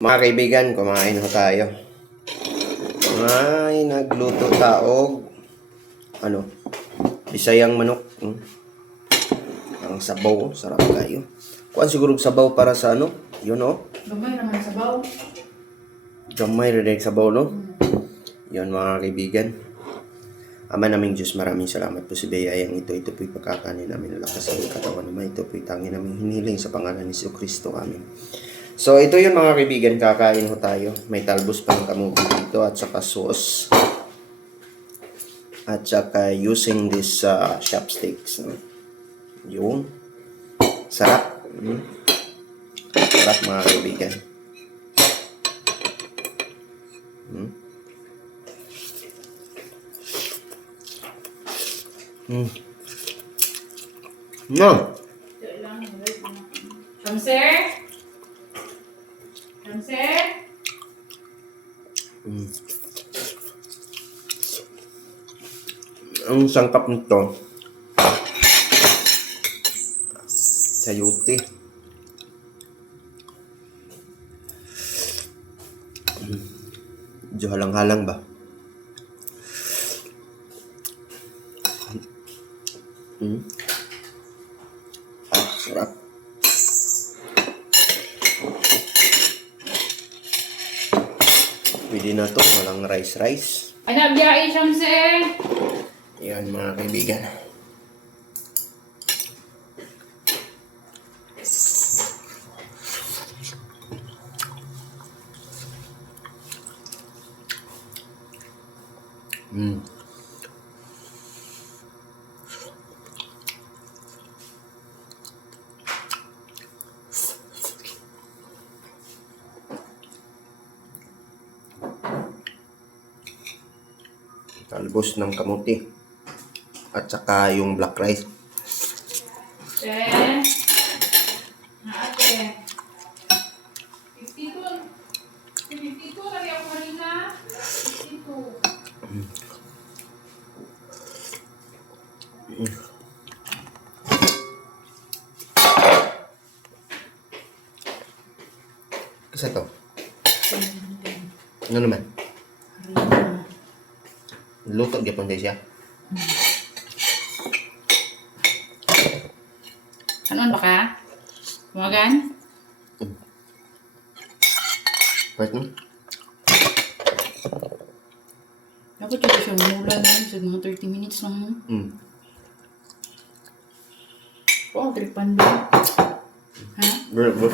Mga kaibigan, kumain ho tayo. Ay, nagluto taog. Bisayang manok. Ang sabaw, sarap kayo. Kuan siguro sabaw para sa yun Gamay naman sabaw. Gamay rin sabaw, no? Yun mga kaibigan. Ama naming Diyos, maraming salamat po si Beyayang ito. Ito po'y pagkakanin namin lakas sa katawan naman. Ito po'y tangi namin hiniling sa pangalan ni Kristo. Amen. So, ito yun mga kaibigan, kakain ho tayo. May talbos pa ng kamuti dito at saka sauce. At saka using this chopsticks. No? Yun. Sarap. Sarap mga kaibigan. No. Shamser? Shamser? Ang sangkap nito sayote. Medyo halang-halang ba? Sarap. Pwede na to, walang rice. Anak biyahe, Shamser? Yan mga kaibigan. Talbos ng kamuti at saka yung black rice. Ate. Ate. 52 lagi ako kanina. 52. Kasi to? Ano naman? Luto gyapon day siya. Ano ba ka? Tumagan? Right no? Dapat yung siya mula na yun. Sa mga 30 minutes lang. Oh, tripan ba? Ha? Bro.